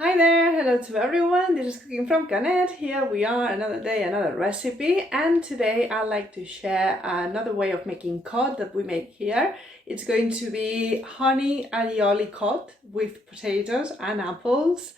Hi there, hello to everyone, this is Cooking from Canet. Here we are, another day, another recipe, and today I'd like to share another way of making cod that we make here. It's going to be honey aioli cod with potatoes and apples.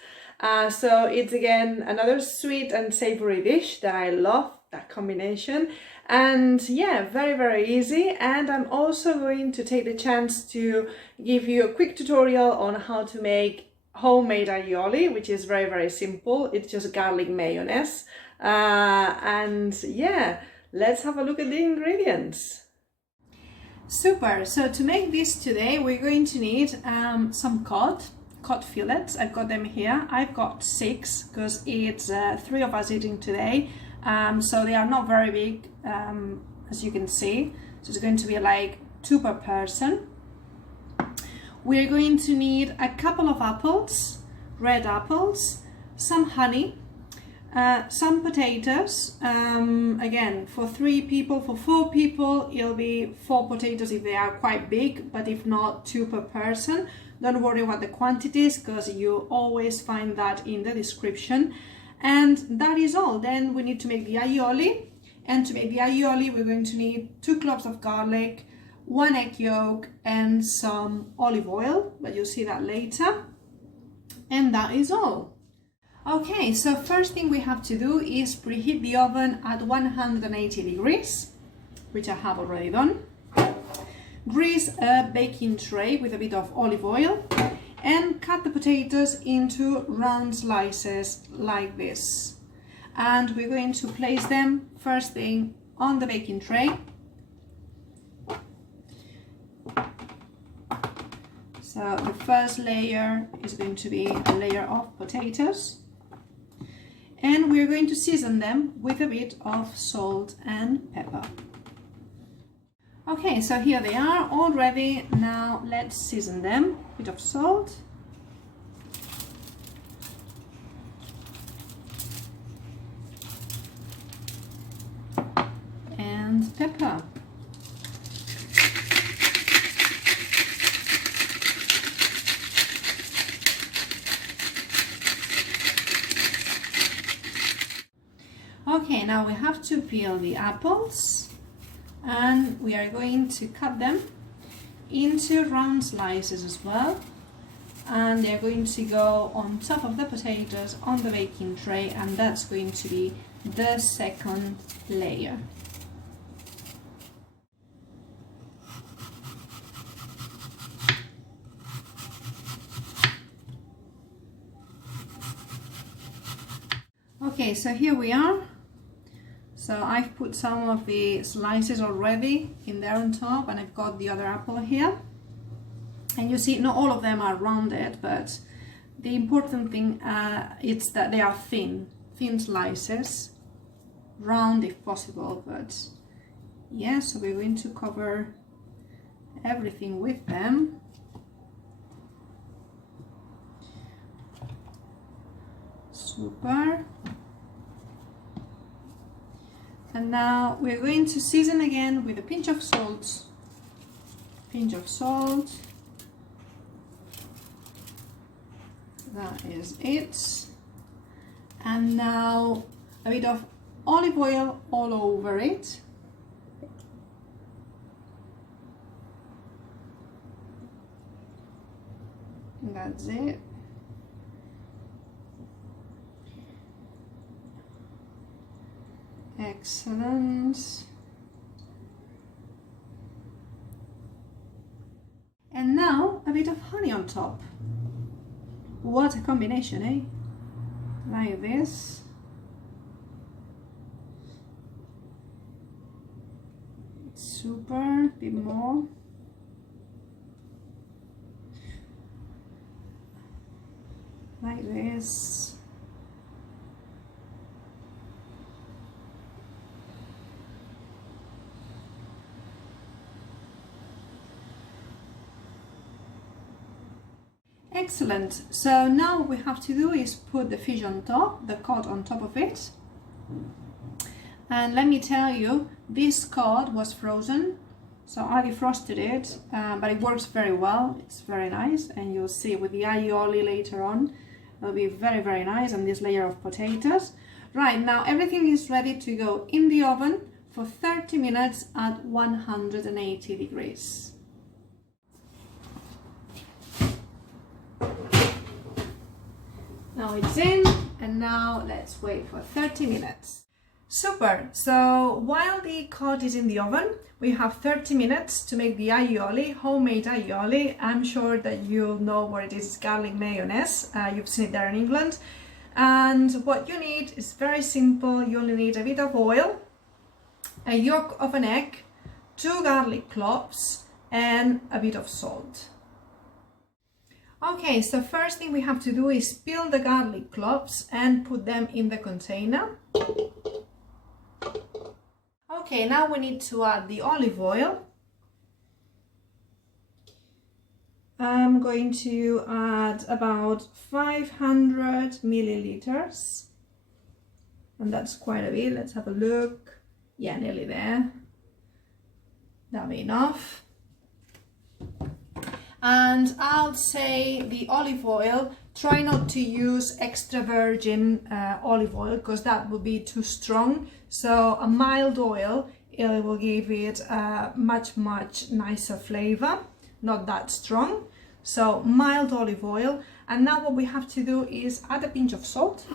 So it's again another sweet and savory dish that I love, that combination. And yeah, very easy. And I'm also going to take the chance to give you a quick tutorial on how to make homemade aioli, which is very simple. It's just garlic mayonnaise. And yeah, let's have a look at the ingredients. Super, so to make this today we're going to need some cod fillets. I've got them here. I've got 6 because it's 3 of us eating today, so they are not very big, as you can see, so it's going to be like 2 per person. We're going to need a couple of apples, red apples, some honey, some potatoes. Again, for 3 people, for 4 people, it'll be 4 potatoes if they are quite big, but if not, 2 per person. Don't worry about the quantities because you always find that in the description. And that is all. Then we need to make the aioli. And to make the aioli, we're going to need 2 cloves of garlic, 1 egg yolk and some olive oil, but you'll see that later. And that is all. Okay, so first thing we have to do is preheat the oven at 180 degrees, which I have already done. Grease a baking tray with a bit of olive oil and cut the potatoes into round slices like this. And we're going to place them first thing on the baking tray. So the first layer is going to be a layer of potatoes, and we're going to season them with a bit of salt and pepper. Okay, so here they are all ready. Now let's season them. A bit of salt, and pepper. Okay, now we have to peel the apples and we are going to cut them into round slices as well, and they're going to go on top of the potatoes on the baking tray, and that's going to be the second layer. Okay, so here we are. So I've put some of the slices already in there on top, and I've got the other apple here. And you see, not all of them are rounded, but the important thing is that they are thin slices, round if possible. But yeah, so we're going to cover everything with them. Super. And now we're going to season again with a pinch of salt. That is it. And now a bit of olive oil all over it. And that's it. Excellent. And now a bit of honey on top. What a combination, eh? Like this. Super, a bit more. Like this. Excellent. So now what we have to do is put the fish on top, the cod on top of it. And let me tell you, this cod was frozen, so I defrosted it, but it works very well. It's very nice, and you'll see with the aioli later on. It'll be very, very nice, and this layer of potatoes. Right, now everything is ready to go in the oven for 30 minutes at 180 degrees. Now it's in, and now let's wait for 30 minutes. Super! So while the cod is in the oven, we have 30 minutes to make the aioli, homemade aioli. I'm sure that you'll know what it is, garlic mayonnaise. You've seen it there in England. And what you need is very simple. You only need a bit of oil, a yolk of an egg, 2 garlic cloves, and a bit of salt. Okay, so first thing we have to do is peel the garlic cloves and put them in the container. Okay, now we need to add the olive oil. I'm going to add about 500 milliliters, and that's quite a bit. Let's have a look. Yeah, nearly there. That'll be enough. And I'll say the olive oil, try not to use extra virgin olive oil, because that would be too strong. So a mild oil, it will give it a much nicer flavor, not that strong. So mild olive oil. And now what we have to do is add a pinch of salt.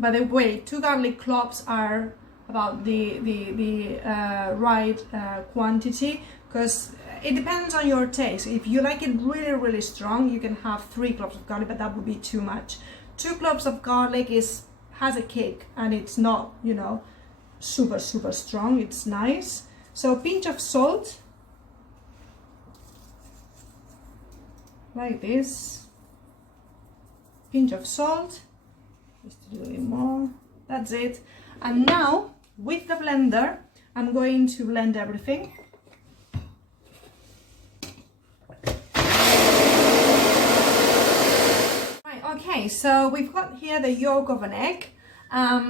By the way, 2 garlic cloves are about the right quantity, because it depends on your taste. If you like it really strong, you can have 3 cloves of garlic, but that would be too much. 2 cloves of garlic has a kick, and it's not, you know, super strong. It's nice. So a pinch of salt, like this. Pinch of salt, just a little bit more. That's it. And now with the blender, I'm going to blend everything. Okay, so we've got here the yolk of an egg.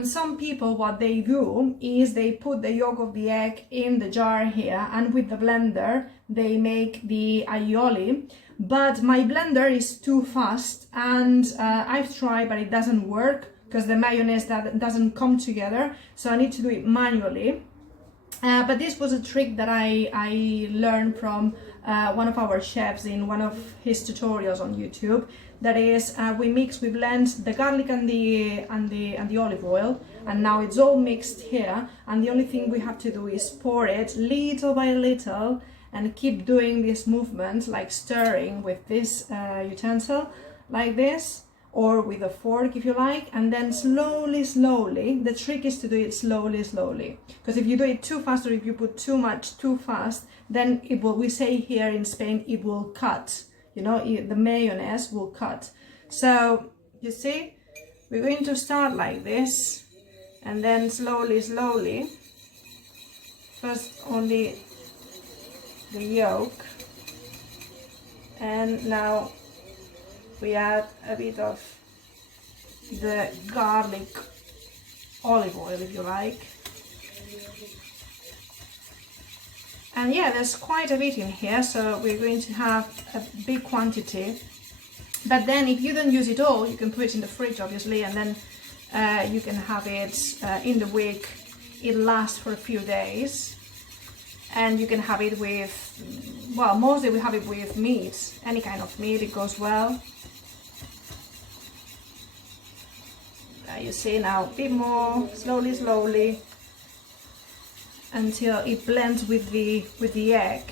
Some people, what they do is they put the yolk of the egg in the jar here, and with the blender they make the aioli. But my blender is too fast, and I've tried, but it doesn't work because the mayonnaise doesn't come together. So I need to do it manually. But this was a trick that I learned from one of our chefs in one of his tutorials on YouTube. That is, we blend the garlic and the olive oil, and now it's all mixed here. And the only thing we have to do is pour it little by little, and keep doing this movement, like stirring with this utensil, like this, or with a fork if you like, and then slowly. The trick is to do it slowly, because if you do it too fast, or if you put too much too fast, then it will, we say here in Spain, it will cut. You know, the mayonnaise will cut. So you see, we're going to start like this, and then slowly, first only the yolk, and now we add a bit of the garlic olive oil if you like. And yeah, there's quite a bit in here, so we're going to have a big quantity. But then if you don't use it all, you can put it in the fridge obviously, and then you can have it in the week. It lasts for a few days, and you can have it with, well, mostly we have it with meat, any kind of meat, it goes well. You see now, a bit more, slowly, until it blends with the egg.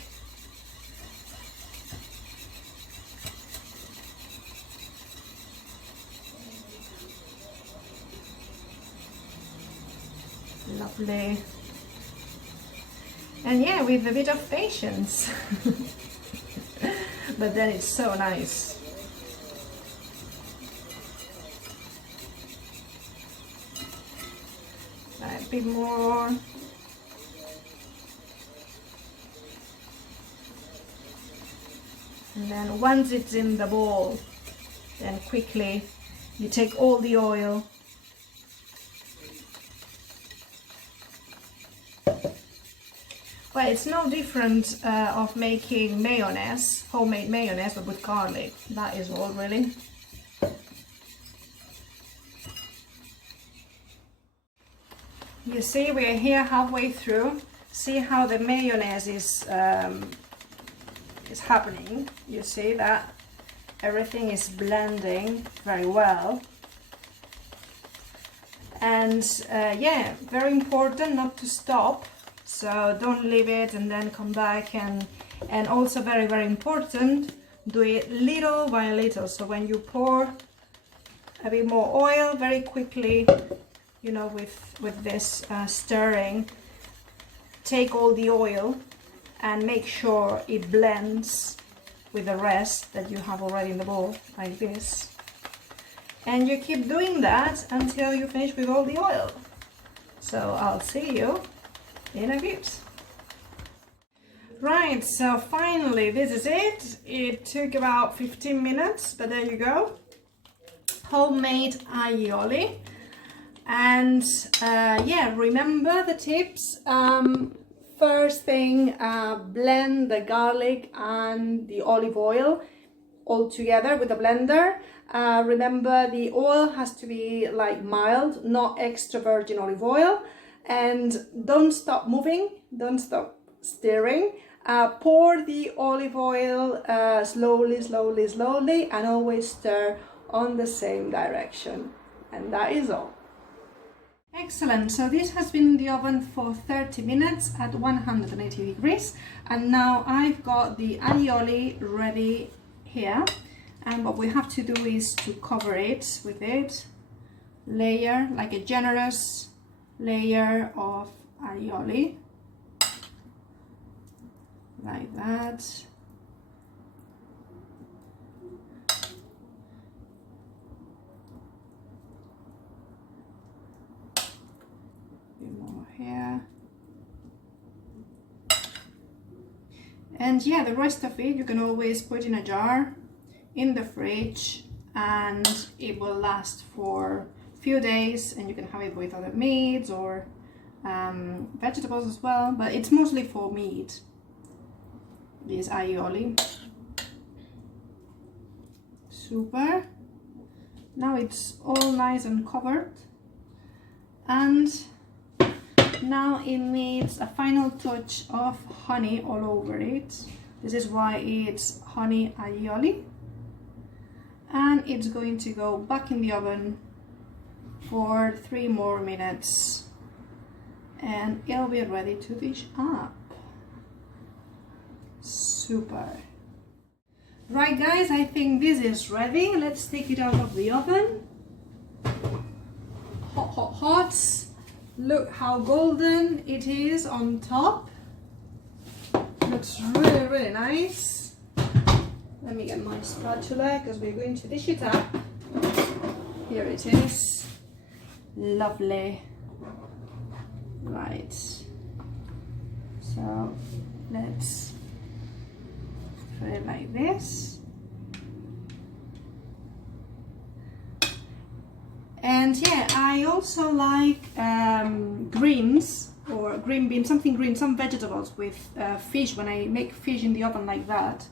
Lovely. And yeah, with a bit of patience. But then it's so nice. A bit more. And then once it's in the bowl, then quickly you take all the oil. Well, it's no different of making mayonnaise, homemade mayonnaise, but with garlic. That is all really. You see, we are here halfway through. See how the mayonnaise is happening. You see that everything is blending very well. And yeah, very important not to stop. So don't leave it and then come back, and also very, very important, do it little by little. So when you pour a bit more oil, very quickly, you know, with this stirring, take all the oil and make sure it blends with the rest that you have already in the bowl, like this. And you keep doing that until you finish with all the oil. So I'll see you in a bit. Right, so finally this is it. It took about 15 minutes, but there you go. Homemade aioli. And yeah, remember the tips. First thing, blend the garlic and the olive oil all together with a blender. Remember, the oil has to be like mild, not extra virgin olive oil. And don't stop moving, don't stop stirring. Pour the olive oil slowly, slowly, slowly, and always stir on the same direction. And that is all. Excellent, so this has been in the oven for 30 minutes at 180 degrees, and now I've got the aioli ready here, and what we have to do is to cover it with layer, like a generous layer of aioli, like that. More here, and yeah, the rest of it you can always put in a jar in the fridge, and it will last for a few days, and you can have it with other meats or vegetables as well, but it's mostly for meat, this aioli. Super. Now it's all nice and covered, and now it needs a final touch of honey all over it. This is why it's honey aioli. And it's going to go back in the oven for 3 more minutes. And it'll be ready to dish up. Super. Right guys, I think this is ready. Let's take it out of the oven. Hot, hot, hot. Look how golden it is on top. Looks really, really nice. Let me get my spatula because we're going to dish it up. Here it is. Lovely. Right. So let's put it like this. And yeah, I also like greens or green beans, something green, some vegetables with fish. When I make fish in the oven like that,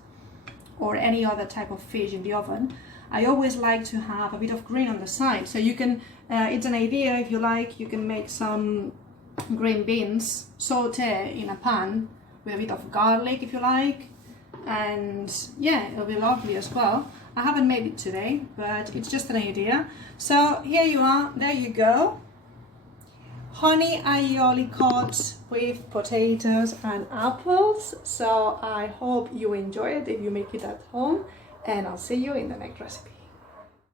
or any other type of fish in the oven, I always like to have a bit of green on the side. So you can, it's an idea, if you like, you can make some green beans, saute in a pan with a bit of garlic if you like, and yeah, it'll be lovely as well. I haven't made it today, but it's just an idea. So here you are, there you go. Honey aioli cod with potatoes and apples. So I hope you enjoy it if you make it at home, and I'll see you in the next recipe.